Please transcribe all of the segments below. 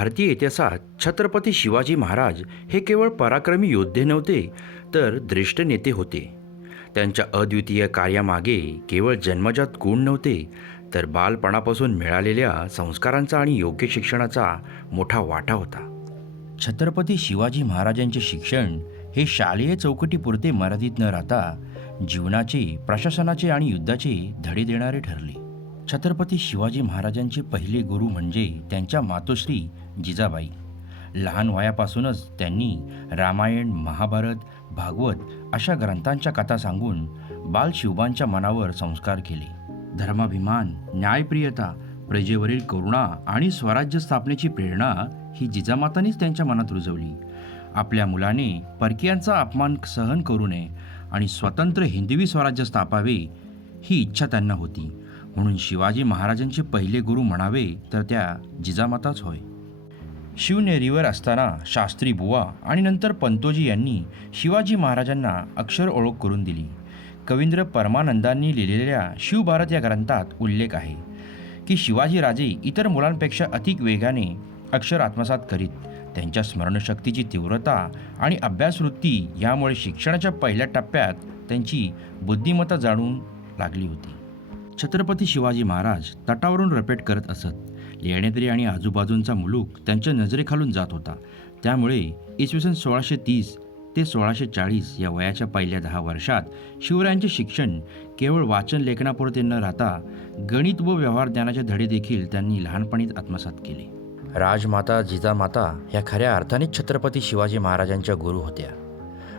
भारतीय इतिहासात छत्रपती शिवाजी महाराज हे केवळ पराक्रमी योद्धे नव्हते तर द्रेष्ठ नेते होते. त्यांच्या अद्वितीय कार्यामागे केवळ जन्मजात गुण नव्हते तर बालपणापासून मिळालेल्या संस्कारांचा आणि योग्य शिक्षणाचा मोठा वाटा होता. छत्रपती शिवाजी महाराजांचे शिक्षण हे शालेय चौकटीपुरते मर्यादित न राहता जीवनाचे प्रशासनाचे आणि युद्धाचे धडे देणारे ठरले. छत्रपती शिवाजी महाराजांचे पहिले गुरु म्हणजे त्यांच्या मातोश्री जिजाबाई. लहान वयापासूनच त्यांनी रामायण महाभारत भागवत अशा ग्रंथांच्या कथा सांगून बालशिवबांच्या मनावर संस्कार केले. धर्माभिमान न्यायप्रियता प्रजेवरील करुणा आणि स्वराज्य स्थापनेची प्रेरणा ही जिजामातांनीच त्यांच्या मनात रुजवली. आपल्या मुलाने परकीयांचा अपमान सहन करू नये आणि स्वतंत्र हिंदवी स्वराज्य स्थापावे ही इच्छा त्यांना होती. म्हणून शिवाजी महाराजांचे पहिले गुरु म्हणावे तर त्या जिजामाताच होय. शिवनेरीवर असताना शास्त्री बुवा आणि नंतर पंतोजी यांनी शिवाजी महाराजांना अक्षर ओळख करून दिली. कवींद्र परमानंदांनी लिहिलेल्या शिवभारत या ग्रंथात उल्लेख आहे की शिवाजी राजे इतर मुलांपेक्षा अधिक वेगाने अक्षर आत्मसात करीत त्यांच्या स्मरणशक्तीची तीव्रता आणि अभ्यासवृत्ती यामुळे शिक्षणाच्या पहिल्या टप्प्यात त्यांची बुद्धिमत्ता जाणून लागली होती. छत्रपती शिवाजी महाराज तटावरून रपेट करत असत. लेण्याद्री आणि आजूबाजूंचा मुलूक त्यांच्या नजरेखालून जात होता. त्यामुळे इसवी सन सोळाशे तीस ते सोळाशे चाळीस या वयाच्या पहिल्या दहा वर्षात शिवरायांचे शिक्षण केवळ वाचन लेखनापुरते न राहता गणित व व्यवहार ज्ञानाचे धडे देखील त्यांनी लहानपणीच आत्मसात केले. राजमाता जिजामाता ह्या खऱ्या अर्थाने छत्रपती शिवाजी महाराजांच्या गुरु होत्या.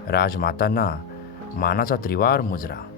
राजमातांना मानाचा त्रिवार मुजरा.